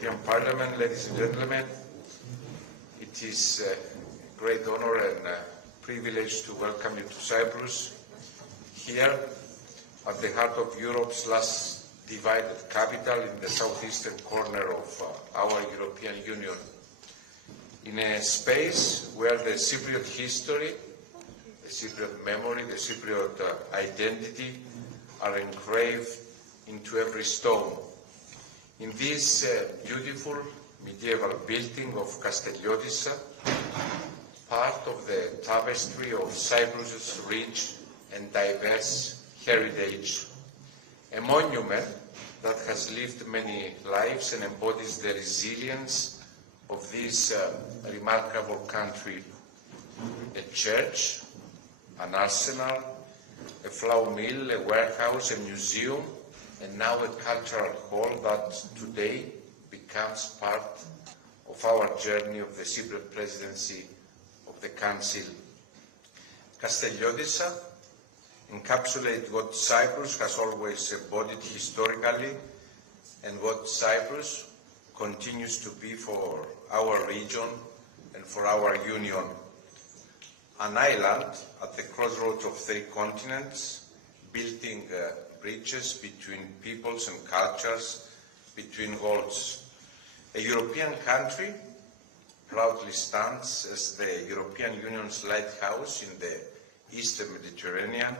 European Parliament, ladies and gentlemen, it is a great honor and privilege to welcome you to Cyprus, here at the heart of Europe's last divided capital in the southeastern corner of our European Union, in a space where the Cypriot history, the Cypriot memory, the Cypriot identity are engraved into every stone. In this beautiful medieval building of Kastelliotissa, part of the tapestry of Cyprus's rich and diverse heritage, a monument that has lived many lives and embodies the resilience of this remarkable country. A church, an arsenal, a flour mill, a warehouse, a museum, and now a cultural hall that today becomes part of our journey of the Cypriot presidency of the Council. Kastelliotissa encapsulates what Cyprus has always embodied historically and what Cyprus continues to be for our region and for our Union. An island at the crossroads of three continents, building bridges between peoples and cultures, between worlds. A European country proudly stands as the European Union's lighthouse in the Eastern Mediterranean,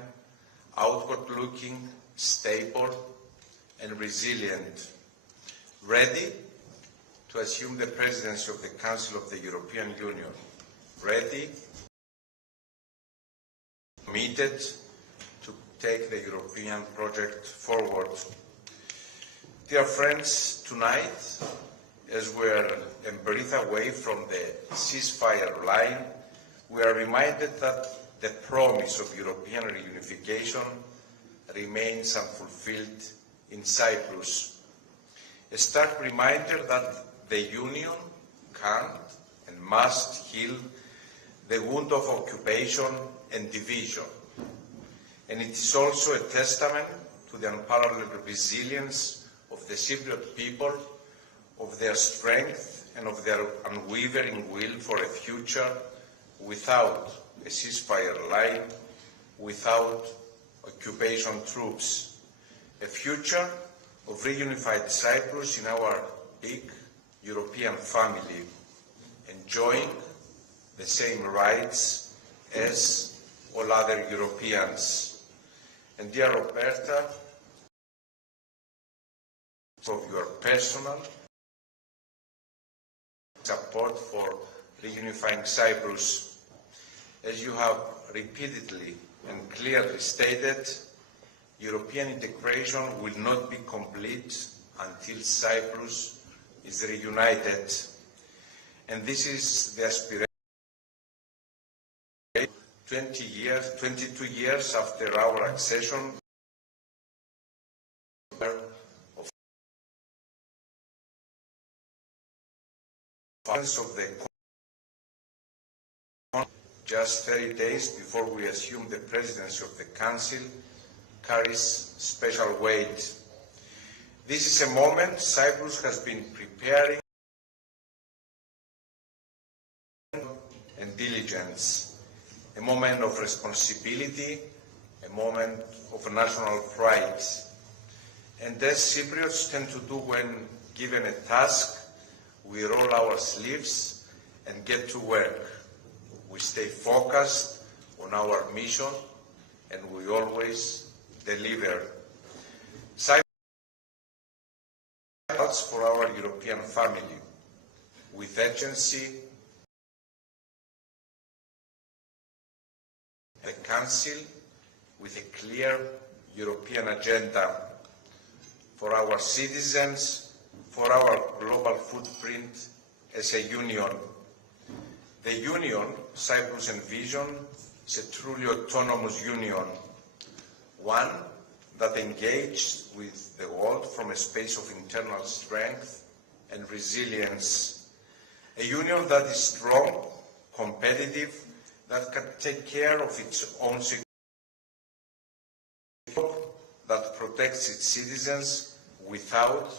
outward-looking, stable and resilient, ready to assume the presidency of the Council of the European Union, ready, committed to take the European project forward. Dear friends, tonight, as we are a breath away from the ceasefire line, we are reminded that the promise of European reunification remains unfulfilled in Cyprus. A stark reminder that the Union can and must heal the wound of occupation and division. And it is also a testament to the unparalleled resilience of the Cypriot people, of their strength and of their unwavering will for a future without a ceasefire line, without occupation troops. A future of reunified Cyprus in our big European family, enjoying the same rights as all other Europeans. And dear Roberta, of your personal support for reunifying Cyprus. As you have repeatedly and clearly stated, European integration will not be complete until Cyprus is reunited. And this is the aspiration 22 years after our accession of the just 30 days before we assume the presidency of the Council carries special weight. This is a moment Cyprus has been preparing and diligence, a moment of responsibility, a moment of national pride. And as Cypriots tend to do when given a task, we roll our sleeves and get to work. We stay focused on our mission and we always deliver. Cyprus for our European family with urgency. The Council with a clear European agenda for our citizens, for our global footprint as a union. The union Cyprus envisions is a truly autonomous union, one that engaged with the world from a space of internal strength and resilience, a union that is strong, competitive, that can take care of its own security, that protects its citizens without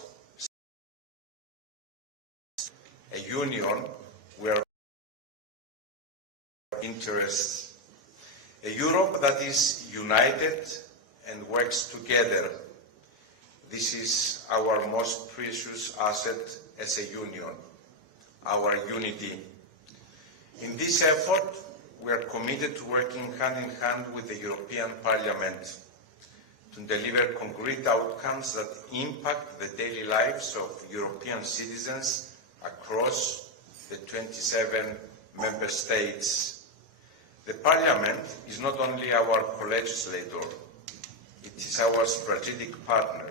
a union where interests, a Europe that is united and works together. This is our most precious asset as a union, our unity. In this effort, we are committed to working hand in hand with the European Parliament to deliver concrete outcomes that impact the daily lives of European citizens across the 27 member states. The Parliament is not only our co-legislator, it is our strategic partner,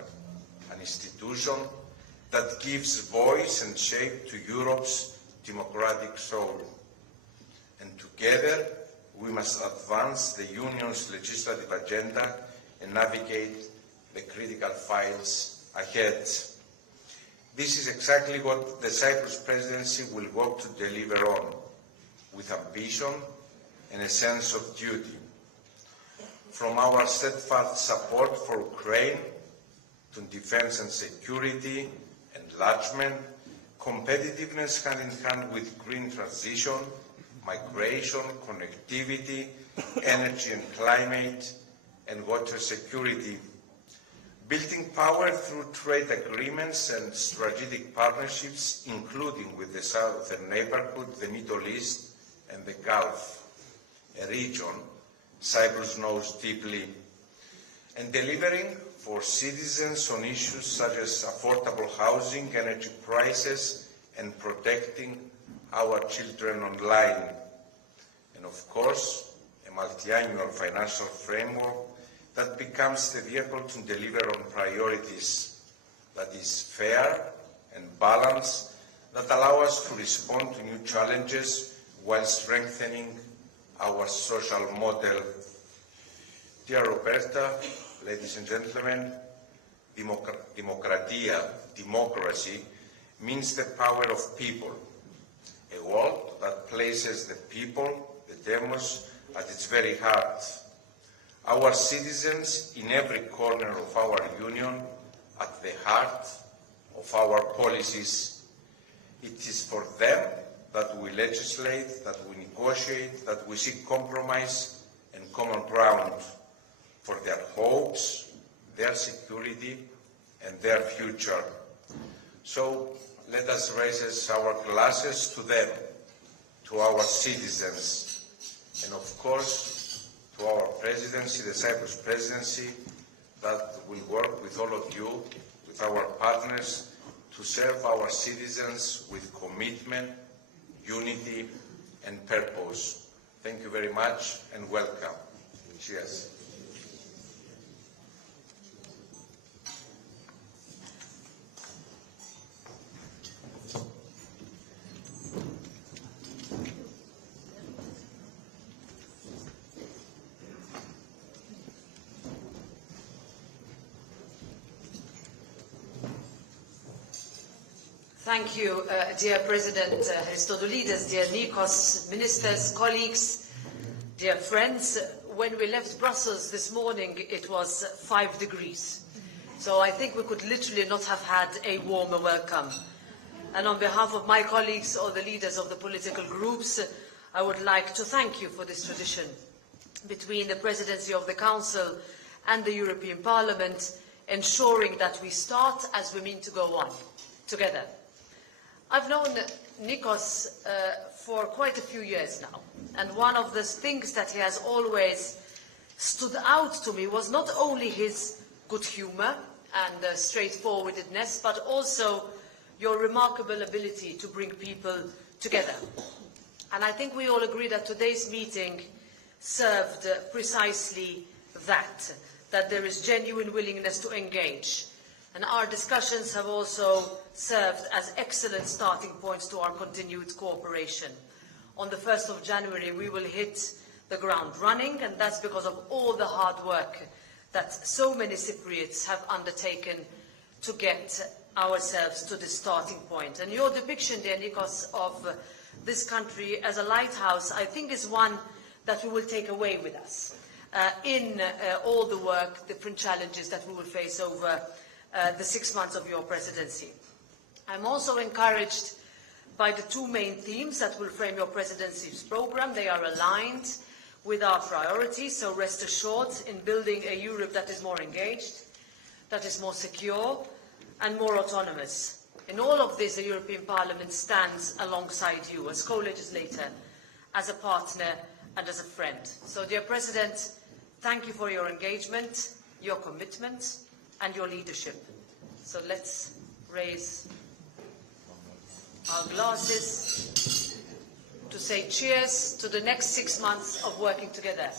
an institution that gives voice and shape to Europe's democratic soul. And together, we must advance the Union's legislative agenda and navigate the critical files ahead. This is exactly what the Cyprus presidency will work to deliver on, with ambition and a sense of duty. From our steadfast support for Ukraine to defense and security, enlargement, competitiveness hand in hand with green transition, migration, connectivity, energy and climate, and water security, building power through trade agreements and strategic partnerships, including with the southern neighborhood, the Middle East, and the Gulf, a region Cyprus knows deeply, and delivering for citizens on issues such as affordable housing, energy prices, and protecting our children online. And of course, a multi-annual financial framework that becomes the vehicle to deliver on priorities, that is fair and balanced, that allow us to respond to new challenges while strengthening our social model. Dear Roberta, ladies and gentlemen, Demokratia, democracy, means the power of people, a world that places the people, the demos, at its very heart. Our citizens in every corner of our union, at the heart of our policies. It is for them that we legislate, that we negotiate, that we seek compromise and common ground for their hopes, their security, and their future. So let us raise our glasses to them, to our citizens, and of course to our presidency, the Cyprus presidency, that will work with all of you, with our partners, to serve our citizens with commitment, unity, and purpose. Thank you very much and welcome. Cheers. Thank you, dear President Christodoulidis, dear Nikos, ministers, colleagues, dear friends. When we left Brussels this morning, it was 5 degrees. So I think we could literally not have had a warmer welcome. And on behalf of my colleagues, all the leaders of the political groups, I would like to thank you for this tradition between the Presidency of the Council and the European Parliament, ensuring that we start as we mean to go on, together. I've known Nikos for quite a few years now, and one of the things that he has always stood out to me was not only his good humour and straightforwardness, but also your remarkable ability to bring people together. And I think we all agree that today's meeting served precisely that there is genuine willingness to engage. And our discussions have also served as excellent starting points to our continued cooperation. On the 1st of January, we will hit the ground running, and that's because of all the hard work that so many Cypriots have undertaken to get ourselves to this starting point. And your depiction, dear Nikos, of this country as a lighthouse, I think is one that we will take away with us in all the work, different challenges that we will face over the 6 months of your presidency. I'm also encouraged by the two main themes that will frame your presidency's programme. They are aligned with our priorities, so rest assured in building a Europe that is more engaged, that is more secure and more autonomous. In all of this, the European Parliament stands alongside you as co-legislator, as a partner and as a friend. So, dear President, thank you for your engagement, your commitment and your leadership. So let's raise our glasses to say cheers to the next 6 months of working together.